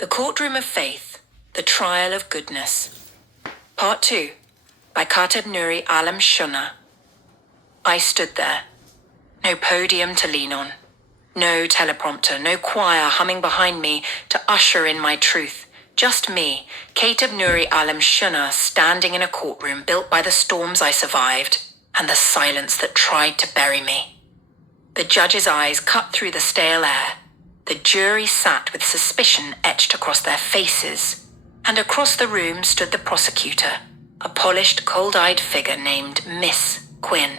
The Courtroom of Faith, The Trial of Goodness. Part 2, by Kateb Nuri Alam Shuna. I stood there. No podium to lean on. No teleprompter, no choir humming behind me to usher in my truth. Just me, Kateb Nuri Alam Shuna, standing in a courtroom built by the storms I survived, and the silence that tried to bury me. The judge's eyes cut through the stale air. The jury sat with suspicion etched across their faces, and across the room stood the prosecutor, a polished, cold-eyed figure named Miss Quinn,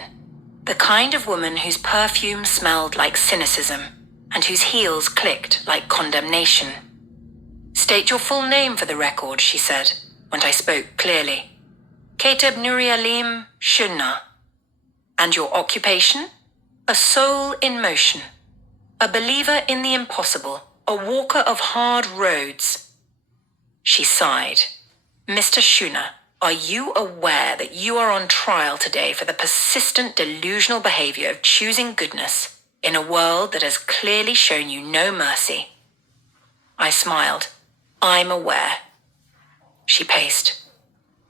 the kind of woman whose perfume smelled like cynicism and whose heels clicked like condemnation. "State your full name for the record," she said, when I spoke clearly. "Kateb Nuri Alim Shuna. And your occupation? A soul in motion. A believer in the impossible. A walker of hard roads." She sighed. "Mr. Shuna, are you aware that you are on trial today for the persistent delusional behavior of choosing goodness in a world that has clearly shown you no mercy?" I smiled. "I'm aware." She paced.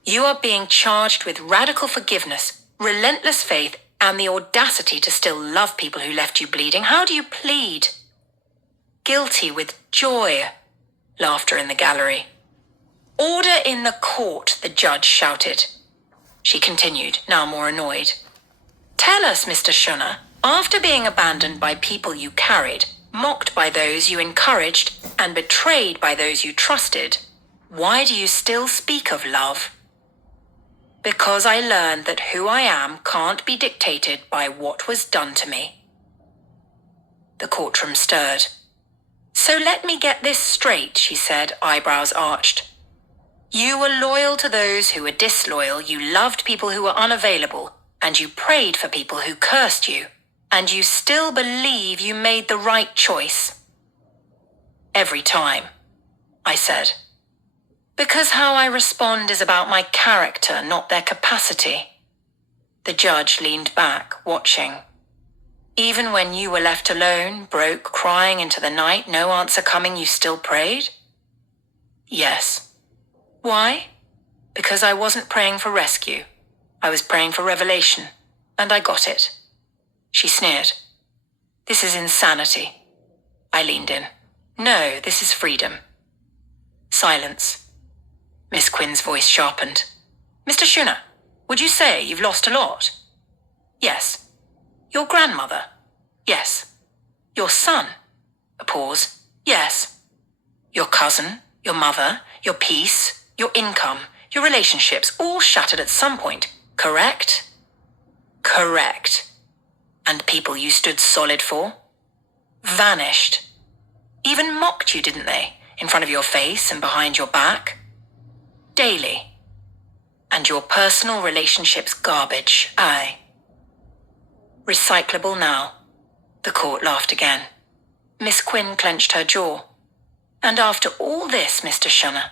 "You are being charged with radical forgiveness, relentless faith, and the audacity to still love people who left you bleeding. How do you plead?" "Guilty with joy." Laughter in the gallery. "Order in the court," the judge shouted. She continued, now more annoyed. "Tell us, Mr. Shuna, after being abandoned by people you carried, mocked by those you encouraged, and betrayed by those you trusted, why do you still speak of love?" "Because I learned that who I am can't be dictated by what was done to me." The courtroom stirred. "So let me get this straight," she said, eyebrows arched. "You were loyal to those who were disloyal, you loved people who were unavailable, and you prayed for people who cursed you, and you still believe you made the right choice." "Every time," I said. "Because how I respond is about my character, not their capacity." The judge leaned back, watching. "Even when you were left alone, broke, crying into the night, no answer coming, you still prayed?" "Yes." "Why?" "Because I wasn't praying for rescue. I was praying for revelation, and I got it." She sneered. "This is insanity." I leaned in. "No, this is freedom." Silence. Miss Quinn's voice sharpened. "Mr. Shuna, would you say you've lost a lot?" "Yes." "Your grandmother?" "Yes." "Your son?" A pause. "Yes." "Your cousin, your mother, your peace, your income, your relationships, all shattered at some point, correct?" "Correct." "And people you stood solid for?" "Vanished." "Even mocked you, didn't they? In front of your face and behind your back?" "Daily." "And your personal relationships garbage, aye." "Recyclable now." The court laughed again. Miss Quinn clenched her jaw. "And after all this, Mr. Shuna,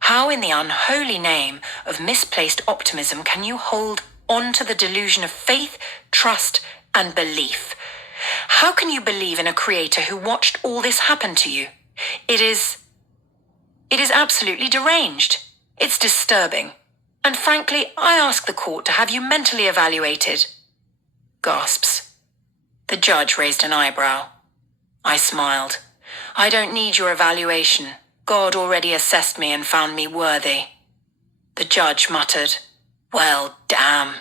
how in the unholy name of misplaced optimism can you hold on to the delusion of faith, trust, and belief? How can you believe in a creator who watched all this happen to you? It is absolutely deranged. It's disturbing. And frankly, I ask the court to have you mentally evaluated." Gasps. The judge raised an eyebrow. I smiled. "I don't need your evaluation. God already assessed me and found me worthy." The judge muttered. "Well, damn,"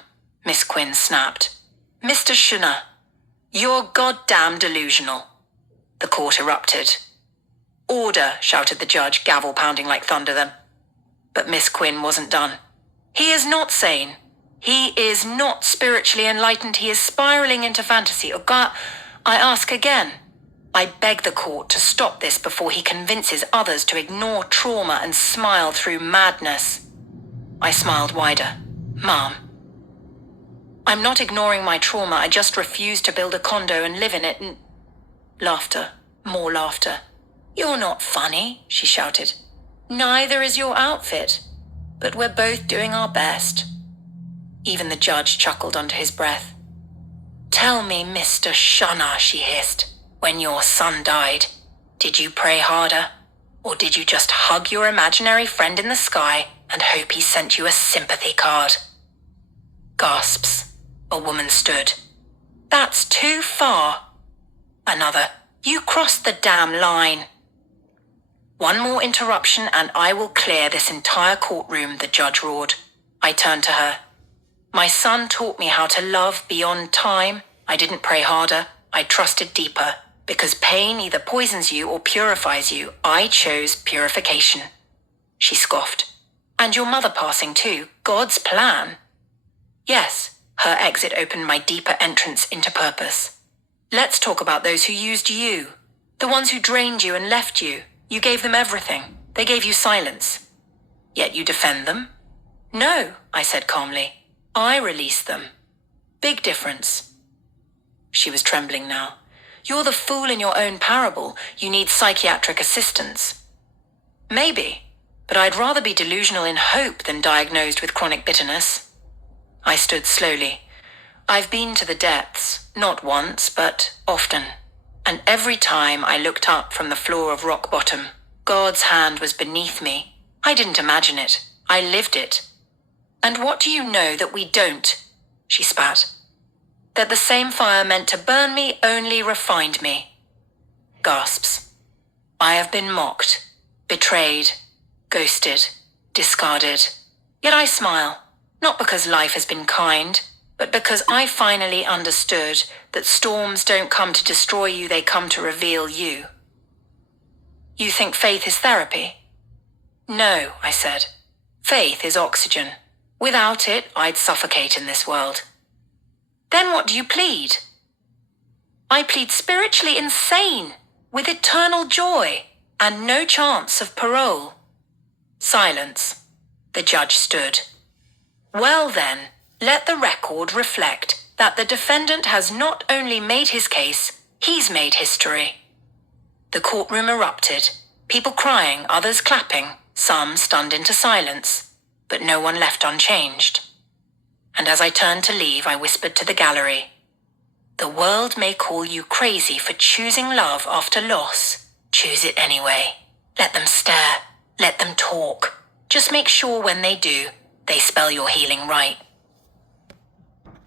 Miss Quinn snapped. "Mr. Shuna, you're goddamn delusional." The court erupted. "Order," shouted the judge, gavel pounding like thunder then. But Miss Quinn wasn't done. "He is not sane. He is not spiritually enlightened. He is spiraling into fantasy. I ask again. I beg the court to stop this before he convinces others to ignore trauma and smile through madness." I smiled wider. "Ma'am." "I'm not ignoring my trauma. I just refuse to build a condo and live in it and—" Laughter. More laughter. "You're not funny," she shouted. "Neither is your outfit. But we're both doing our best." Even the judge chuckled under his breath. "Tell me, Mr. Shuna," she hissed, "when your son died, did you pray harder? Or did you just hug your imaginary friend in the sky and hope he sent you a sympathy card? Gasps. A woman stood. That's too far. Another. You crossed the damn line. One more interruption and I will clear this entire courtroom, the judge roared. I turned to her. My son taught me how to love beyond time. I didn't pray harder. I trusted deeper. Because pain either poisons you or purifies you, I chose purification. She scoffed. And your mother passing too. God's plan. Yes, her exit opened my deeper entrance into purpose. Let's talk about those who used you. The ones who drained you and left you. You gave them everything. They gave you silence. Yet you defend them? No, I said calmly. I release them. Big difference. She was trembling now. You're the fool in your own parable. You need psychiatric assistance. Maybe, but I'd rather be delusional in hope than diagnosed with chronic bitterness. I stood slowly. I've been to the depths, not once, but often. And every time I looked up from the floor of rock bottom, God's hand was beneath me. I didn't imagine it. I lived it. And what do you know that we don't? She spat. That the same fire meant to burn me only refined me. Gasps. I have been mocked, betrayed, ghosted, discarded. Yet I smile, not because life has been kind, but because I finally understood that storms don't come to destroy you, they come to reveal you. You think faith is therapy? No, I said. Faith is oxygen. Without it, I'd suffocate in this world. Then what do you plead? I plead spiritually insane, with eternal joy, and no chance of parole. Silence. The judge stood. Well then, let the record reflect that the defendant has not only made his case, he's made history. The courtroom erupted, people crying, others clapping, some stunned into silence, but no one left unchanged. And as I turned to leave, I whispered to the gallery, the world may call you crazy for choosing love after loss. Choose it anyway. Let them stare. Let them talk. Just make sure when they do, they spell your healing right.